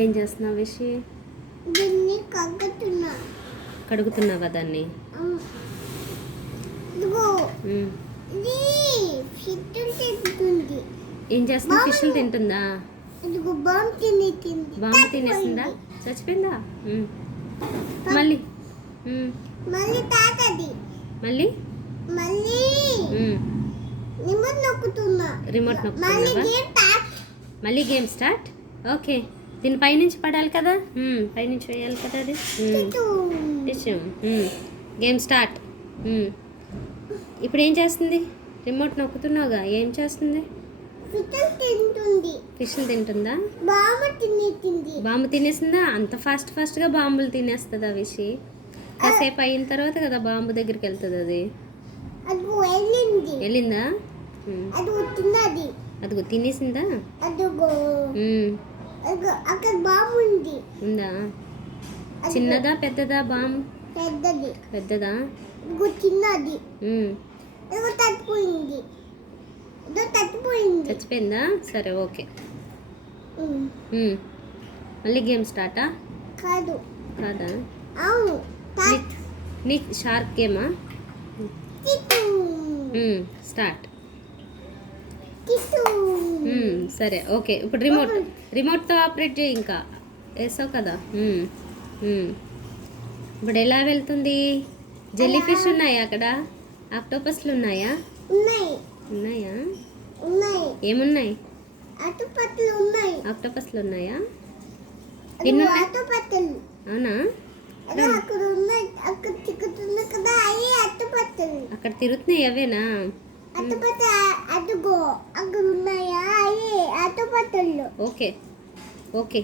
ఏం చేస్తున్నావు విషి? దీన్ని కడుగుతున్నావా దాన్ని? ఇదిగో ఉమ్. ఇది ఫిట్టులు తింటుంది. ఏం చేస్తున్నా? ఫిష్లు తింటుందా? ఇదిగో బాంబు తినేసింది. బాంబు తినేసిందా? చచ్చిపోయిందా? మళ్ళీ మళ్ళీ తాతది. మళ్ళీ మళ్ళీ రిమోట్ నొక్కుతున్నా. రిమోట్ మళ్ళీ నొక్కుతున్నావా? Game start. మళ్ళీ గేమ్ స్టార్ట్. ఓకే, దీని పైనుంచి పడాలి కదా, పైనుంచి వేయాలి కదా అది. Game start. ఇప్పుడు ఏం చేస్తుంది? రిమోట్ నొక్కుతున్నావుగా, ఏం చేస్తుంది? ఫిట్టులు తింటుంది. ఫిష్లు తింటుందా? బాంబు తినేసింది. బాంబు తినేసిందా? అంత ఫాస్ట్గా బాంబులు తినేస్తుందా విషి? కాసేపు అయిన తర్వాత కదా బాంబు దగ్గరికి వెళ్తుంది అది. అదిగో వెళ్ళింది. వెళ్ళిందా? అదిగో తిన్నది. అదిగో తినేసిందా? అదిగో అదిగో అక్కడ బాంబు ఉంది. ఉందా? చిన్నదా పెద్దదా బాంబు? పెద్దది. పెద్దదా? ఇదిగో చిన్నది. ఇదిగో తట్టుపోయింది. ఇదిగో తట్టుపోయింది. చచ్చిపోయిందా? సరే, ఓకే. మళ్ళీ గేమ్ స్టార్టా? కాదు. కాదా? అవును. నీ షార్క్ గేమా? కిట్టు. స్టార్ట్. కిట్టు. సరే, ఓకే. ఇప్పుడు రిమోట్తో ఆపరేట్ చేయి. ఇంకా వేసావు కదా. ఇప్పుడు ఎలా వెళ్తుంది? జెల్లీ ఫిష్ ఉన్నాయా అక్కడ? ఆక్టోపస్లు ఉన్నాయా? ఉన్నాయా? ఉన్నాయి. ఏమున్నాయి? అటుపట్లు ఉన్నాయి. ఆక్టోపస్లు ఉన్నాయా? అటుపట్లు. అవునా? అక్కడ ఉన్నాయి. అక్కడ తిరుగుతున్నాయి కదా, అవి అటుపట్లు. అక్కడ తిరుగుతున్నాయి అవేనా? అటుపట్లు. అదుగో అక్కడ ఉన్నాయా, అవి అటుపట్లు. ఓకే.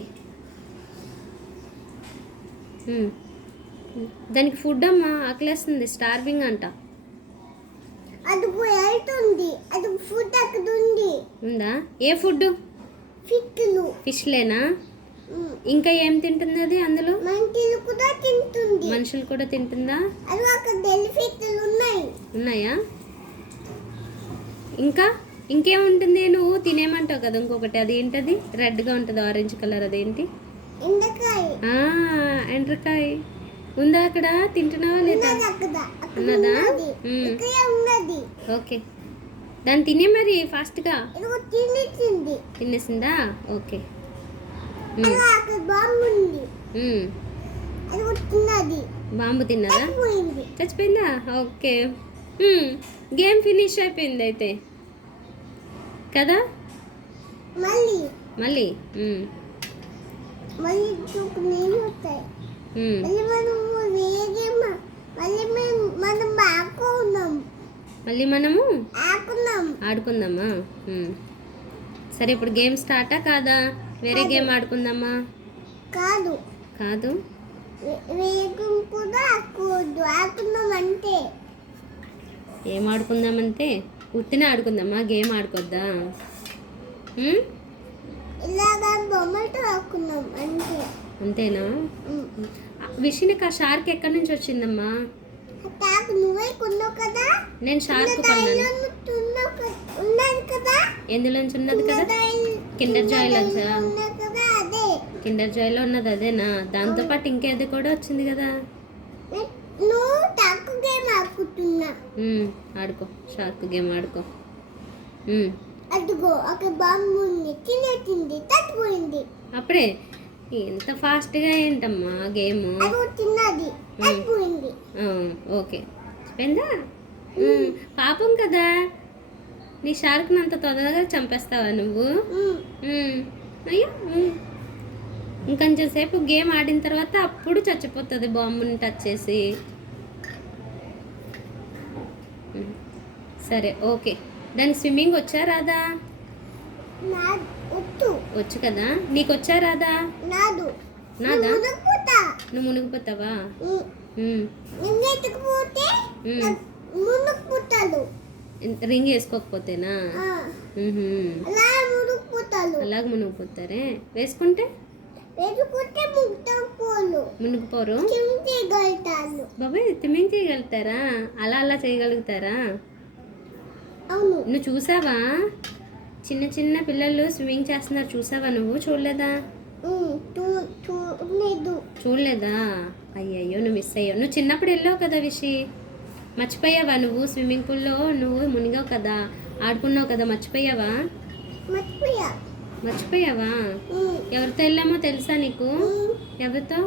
దానికి ఫుడ్ అమ్మా, ఆకలేస్తుంది, స్టార్వింగ్ అంట. అదుగో వెళ్తుంది. అది ఫుడ్ అక్కడ ఉంది. ఉందా? ఏ ఫుడ్? ఫిట్లు. ఫిష్లేనా? ఇంకా ఏం తింటుంది అది అందులో? మనుషులు కూడా తింటుంది. మనుషులు కూడా తింటుందా? అది అక్కడ ఫిట్లు ఉన్నాయా? ఇంకేముంటుంది? నువ్వు తినేమంటావు కదా ఇంకొకటి, అది ఏంటది? రెడ్గా ఉంటుంది, ఆరెంజ్ కలర్, అదేంటి? ఎండ్రకాయ ఉందా అక్కడ? తింటున్నావా లేదా? ఉన్నదా? ఓకే, దాన్ని తినే మరి ఫాస్ట్గా. తినేసిందా? ఓకే. బాంబు తిన్నదా? చచ్చిపోయిందా? ఓకే. గేమ్ ఫినిష్ అయిపోయింది అయితే కదా. మళ్ళీ మళ్ళీ మనము ఆడుకుందామా? సరే, ఇప్పుడు గేమ్ స్టార్టా కాదా? వేరే గేమ్ ఆడుకుందామా? కాదు. ఏం ఆడుకుందామంటే ఉత్తినే ఆడుకుందామా? గేమ్ ఆడుకోద్దా? అంతేనా? విషినికి ఆ షార్క్ ఎక్కడి నుంచి వచ్చిందమ్మా? నేను షార్క్ కొన్నాను. ఎందులోంచి ఉన్నది కదా? కిండర్ జాయ్లో ఉన్నది అదేనా? దాంతో పాటు ఇంకేది కూడా వచ్చింది కదా. ఆడుకో, షార్క్ గేమ్ ఆడుకో. అప్పుడే ఎంత ఫాస్ట్గా ఏంటమ్మా గేమ్? ఓకే, చచ్చిపోయిందా? పాపం కదా, నీ షార్క్ని అంత తొందరగా చంపేస్తావా నువ్వు? అయ్యో, ఇంకొంచెం సేపు గేమ్ ఆడిన తర్వాత అప్పుడు చచ్చిపోతుంది బాంబుని టచ్ చేసి. సరే, ఓకే. దానికి స్విమ్మింగ్ వచ్చా రాదా? వచ్చు కదా. నీకు వచ్చా రాదా? నాదా? నువ్వు మునిగిపోతావా? రింగ్ వేసుకోకపోతేనా? అలాగ మునిగిపోతారే. వేసుకుంటే మునిగిపోరు. బాబాయ్, స్విమ్మింగ్ చేయగలుగుతారా? అలా చేయగలుగుతారా? నువ్వు చూసావా? చిన్న చిన్న పిల్లలు స్విమ్మింగ్ చేస్తున్నారు, చూసావా నువ్వు? చూడలేదా? లేదు. చూడలేదా? అయ్యయ్యో, నువ్వు మిస్ అయ్యావు. నువ్వు చిన్నప్పుడు వెళ్ళావు కదా విషి, మర్చిపోయావా? నువ్వు స్విమ్మింగ్ పూల్లో నువ్వు మునిగావు కదా, ఆడుకున్నావు కదా, మర్చిపోయావా? మర్చిపోయా. మర్చిపోయావా? ఎవరితో వెళ్ళామో తెలుసా నీకు? ఎవరితో?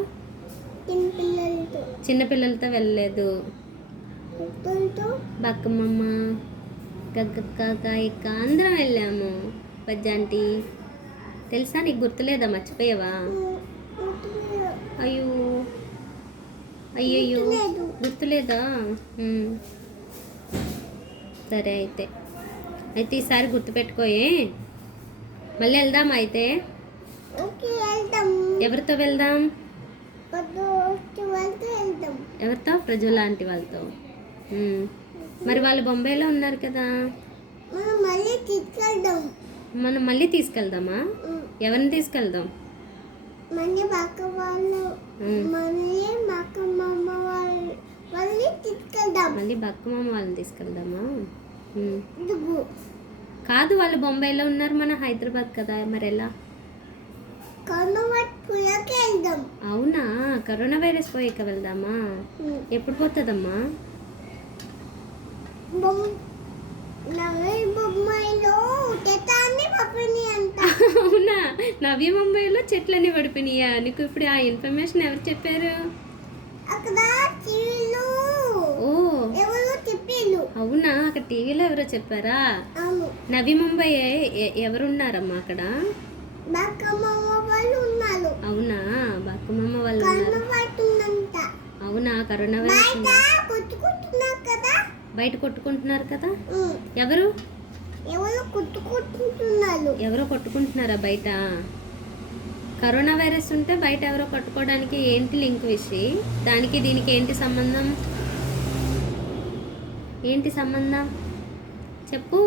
చిన్నపిల్లలతో. చిన్నపిల్లలతో వెళ్ళలేదు. పెద్దలతో. బక్కమ్మమ్మ, గగ్గక్క, ఇక్క అందరం వెళ్ళాము. బజ్జాంటి తెలుసా నీకు? గుర్తులేదా? మర్చిపోయావా? అయ్యో అయ్యయ్యో, గుర్తులేదా? సరే అయితే ఈసారి గుర్తుపెట్టుకోయే. మళ్ళీ వెళ్దాం అయితే. ఓకే, వెళ్దాం. ఎవరితో వెళ్దాం? వాళ్ళతో వెళ్దాం. ఎవరితో? ప్రజల ఆంటీ వాళ్ళతో. మరి వాళ్ళు బొంబాయిలో ఉన్నారు కదా, మనం మళ్ళీ తీసుకెళ్దాం. మనం మళ్ళీ తీసుకెళ్దామా? ఎవరిని తీసుకెళ్దాం? మళ్ళీ బాక వాళ్ళు, మళ్ళీ బాకమ్మ వాళ్ళని తీసుకెళ్దాం. మళ్ళీ బక్కమ్మ వాళ్ళని తీసుకెళ్దామా? ఇదిగో. కాదు, వాళ్ళు బొంబాయిలో ఉన్నారు, మన హైదరాబాద్ కదా, మరి ఎలా? కరోనాకి వెళ్దాం. అవునా? కరోనా వైరస్ పోయాక వెళ్దామా? ఎప్పుడు పోతుందమ్మా? బొమ్మాయిలో చెట్లన్నీ పడిపోయినాయి అంట. అవునా? నవ్య ముంబైలో చెట్లన్నీ పడిపోయినాయా? నీకు ఇప్పుడు ఆ ఇన్ఫర్మేషన్ ఎవరు చెప్పారు? అక్కడ టీవీలో ఓ, ఎవరో చెప్పారు. అవునా? అక్కడ టీవీలో ఎవరో చెప్పారా? అవును. నవి ముంబై ఎవరున్నారమ్మా అక్కడ? బాకమ్మ వాళ్ళు ఉన్నారు. అవునా? బక్కమ్మ వాళ్ళు ఉన్నారు. పడుతుందంట. అవునా? కరోనా వైరస్ కొట్టుకుంటున్నారు కదా. బయట కొట్టుకుంటున్నారు కదా. ఎవరు? ఎవరో కొట్టుకుంటున్నారు. ఎవరో కొట్టుకుంటున్నారా బయట? కరోనా వైరస్ ఉంటే బయట ఎవరో కొట్టుకోవడానికి ఏంటి లింక్ విషి? దానికి దీనికి ఏంటి సంబంధం? ఏంటి సంబంధం చెప్పు.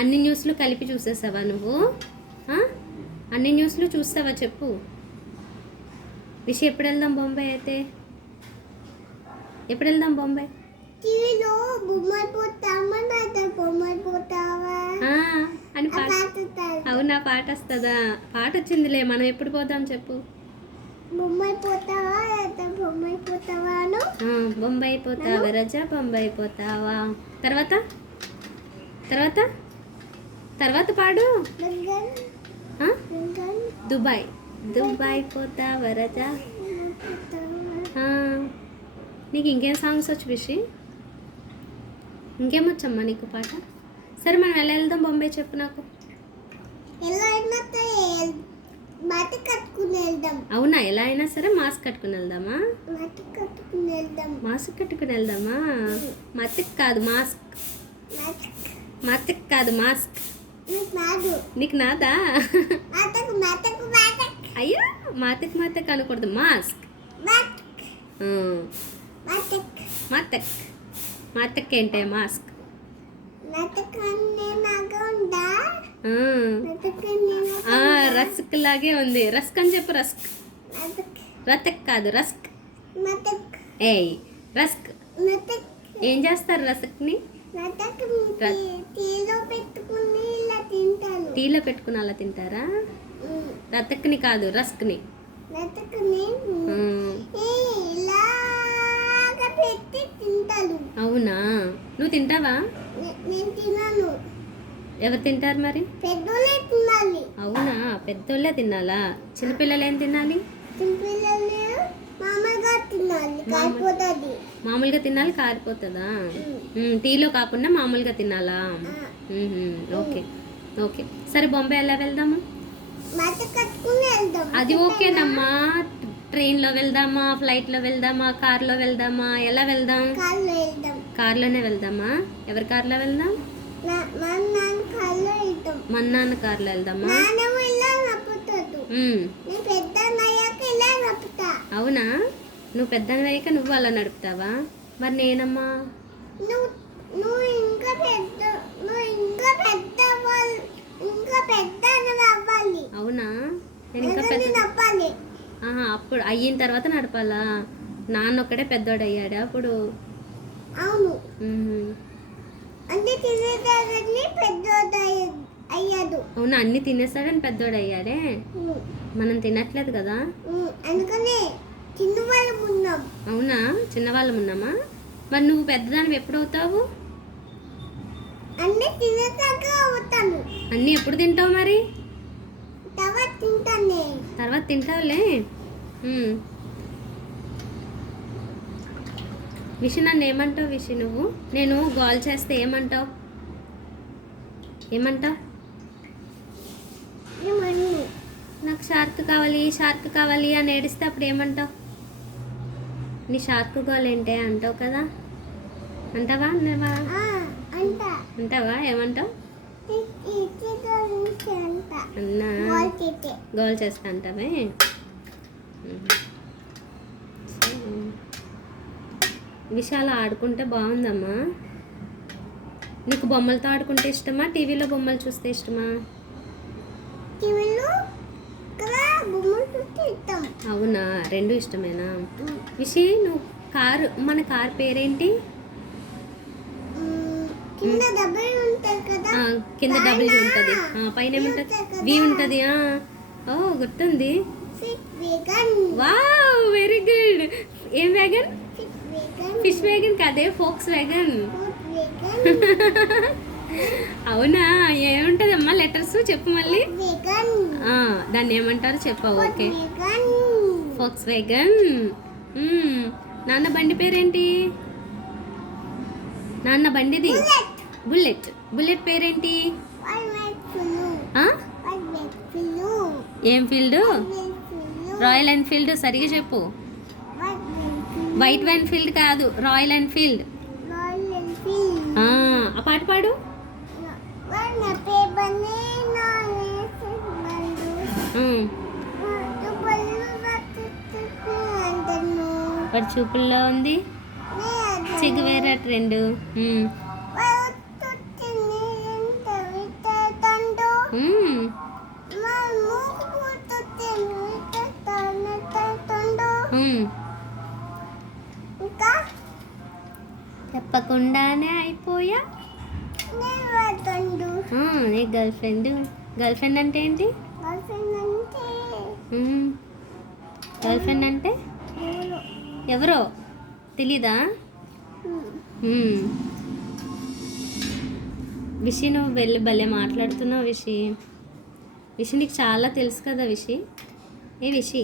అన్ని న్యూస్లు కలిపి చూసేసావా నువ్వు? అన్ని న్యూస్లు చూస్తావా చెప్పు విషి. ఎప్పుడు వెళ్దాం బొంబాయి అయితే? ఎప్పుడు వెళ్దాం బొంబాయి? టీవీలో బొమ్మలు పోతావా బొమ్మలు పోతావా అని పాట. అవునా? పాట వస్తుందా? పాట వచ్చిందిలే. మనం ఎప్పుడు పోదాం చెప్పు. బొమ్మాయి పోతావా బొమ్మాయి పోతావా? బొంబాయి పోతావా రజా? బొంబాయి పోతావా? తర్వాత తర్వాత తర్వాత పాడు. దుబాయ్. దుబాయ్ పోతావా రజా? నీకు ఇంకేం సాంగ్స్ వచ్చు విషి? ఇంకేమొచ్చమ్మా నీకు పాట? సరే మనం ఎలా వెళ్దాం బొంబాయి చెప్పు నాకు. అవునా? ఎలా అయినా సరే మాస్క్ కట్టుకుని వెళ్దామా? మాస్క్ కట్టుకుని వెళ్దామా? మతిక్ కాదు మాస్క్. మతిక్ కాదు మాస్క్. నీకు నాదా? అయ్యో, మాతిక్ మాతక్ అనకూడదు, మాస్క్. మాతక్. మాతక్ ఏంటే? మాస్క్. రస్క్ లాగే ఉంది. రస్క్ అని చెప్పు. రస్క్. రతక్ కాదు, రస్క్. ఏయ్, రస్క్. ఏం చేస్తారు రస్క్ని? టీలో పెట్టుకుని అలా తింటారా? రతక్ని కాదు, రస్క్ని. అవునా? నువ్వు తింటావా? ఎవరు తింటారు మరి? పెద్దోళ్ళే తినాలి. అవునా? పెద్దోళ్ళే తినాలా? చిన్నపిల్లలు ఏం తినాలి? మామూలుగా తినాలి, కారిపోతుందా? టీలో కాకుండా మామూలుగా తినాలా? ఓకే ఓకే, సరే బొంబాయి ఎలా వెళ్దాము? అది ఓకేనమ్మా. ట్రైన్లో వెళ్దామా, ఫ్లైట్లో వెళ్దామా, కార్లో వెళ్దామా? ఎలా వెళ్దాం? కార్లోనే వెళ్దామా? ఎవరి కార్లో వెళ్దాం? మన నాన్న కార్లో వెళ్దామా? అవునా? నువ్వు పెద్ద అయ్యాక నువ్వు అలా నడుపుతావా? మరి నేనమ్మా? అవునా? నేను ఇంకా పెద్ద. అప్పుడు అయిన తర్వాత నడపాలా? నాన్న ఒక్కడే పెద్దోడు అయ్యాడా అప్పుడు? అవును. అంటే పెద్దోడు అయ్యాడు. అవునా, అన్ని తినేస్తాడని పెద్దోడు అయ్యాడే. మనం తినట్లేదు కదా. అందుకనే చిన్నవాళ్ళం ఉన్నాం. అవునా, చిన్నవాళ్ళం ఉన్నామా? మరి నువ్వు పెద్దదానివి ఎప్పుడు అవుతావు? అన్నీ తినేసాక అవుతాను. అన్నీ ఎప్పుడు తింటావు మరి? తర్వాత తింటానే. తర్వాత తింటావులే. విషి, నన్ను ఏమంటావు విషి? నువ్వు నేను గోల్ చేస్తే ఏమంటావు? ఏమంటావు? నాకు షార్క్ కావాలి, షార్క్ కావాలి అని ఏడిస్తే అప్పుడు ఏమంటావు? నీ షార్క్ గోల్ ఏంటే అంటావు కదా. అంటావా? అంటావా? ఏమంటావు? అన్నా గోల్ చేస్తా అంటావే. విశాల ఆడుకుంటే బాగుందమ్మా. నీకు బొమ్మలతో ఆడుకుంటే ఇష్టమా, టీవీలో బొమ్మలు చూస్తే ఇష్టమా? అవునా, రెండు ఇష్టమేనా? విషి, నువ్వు మన కార్ పేరేంటి? కింద డబ్ల్యూ ఉంటుంది, పైన ఏముంటుంది? వి ఉంటుంది. ఓ, గుర్తుంది. Wow, very good. ఏం వ్యాగన్? ఫిష్ వ్యాగన్ కాదే, ఫోక్స్ వ్యాగన్. అవునా, ఏముంటదమ్మా లెటర్స్ చెప్పు మళ్ళీ. దాన్ని ఏమంటారు చెప్పావు? Okay, Volkswagen. నాన్న బండి పేరేంటి? నాన్న బండిది బుల్లెట్. బుల్లెట్ పేరేంటి? ఏం ఫీల్డ్? Royal Enfield. సరిగా చెప్పు. వైట్ ఎన్ఫీల్డ్ కాదు, రాయల్ ఎన్ఫీల్డ్. ఆ పాట పాడు. వాడి చూపుల్లో ఉంది సిగ్గువేరే ట్రెండ్. చెప్పకుండానే అయిపోయా. నీ గర్ల్ ఫ్రెండ్. గర్ల్ ఫ్రెండ్ అంటే ఏంటి? గర్ల్ ఫ్రెండ్ అంటే ఎవరో తెలీదా? విషి, నువ్వు వెళ్ళి భలే మాట్లాడుతున్నావు విషి. విషి, నీకు చాలా తెలుసు కదా విషి. ఏ విషి?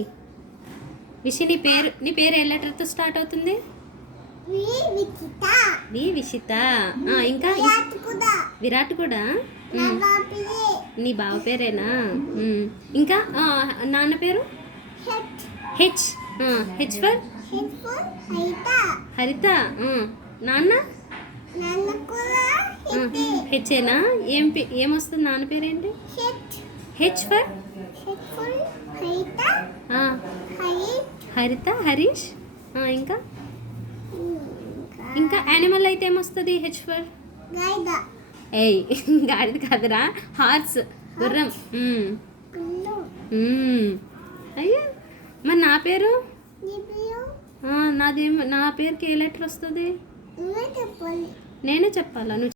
విషి, నీ పేరు ఏ లెటర్తో స్టార్ట్ అవుతుంది? వి విషిత. ఇంకా విరాట్ కూడా. నీ బావ పేరేనా? ఇంకా నాన్న పేరు? హెచ్. హెచ్ ఫర్ హరిత. నాన్న హెచ్ఏనా? ఏమొస్తుంది? నాన్న పేరేంటి? హెచ్ ఫర్ హరిత, హరీష్. ఇంకా ఇంకా యానిమల్ అయితే ఏమొస్తుంది? హెచ్ ఫర్ ఏయ్, గాడిద కాదురా, హార్స్, గుర్రం. అయ్యో, మరి నా పేరు? నా పేరుకి ఏ లెటర్ వస్తుంది? నేనే చెప్పాలా? నువ్వు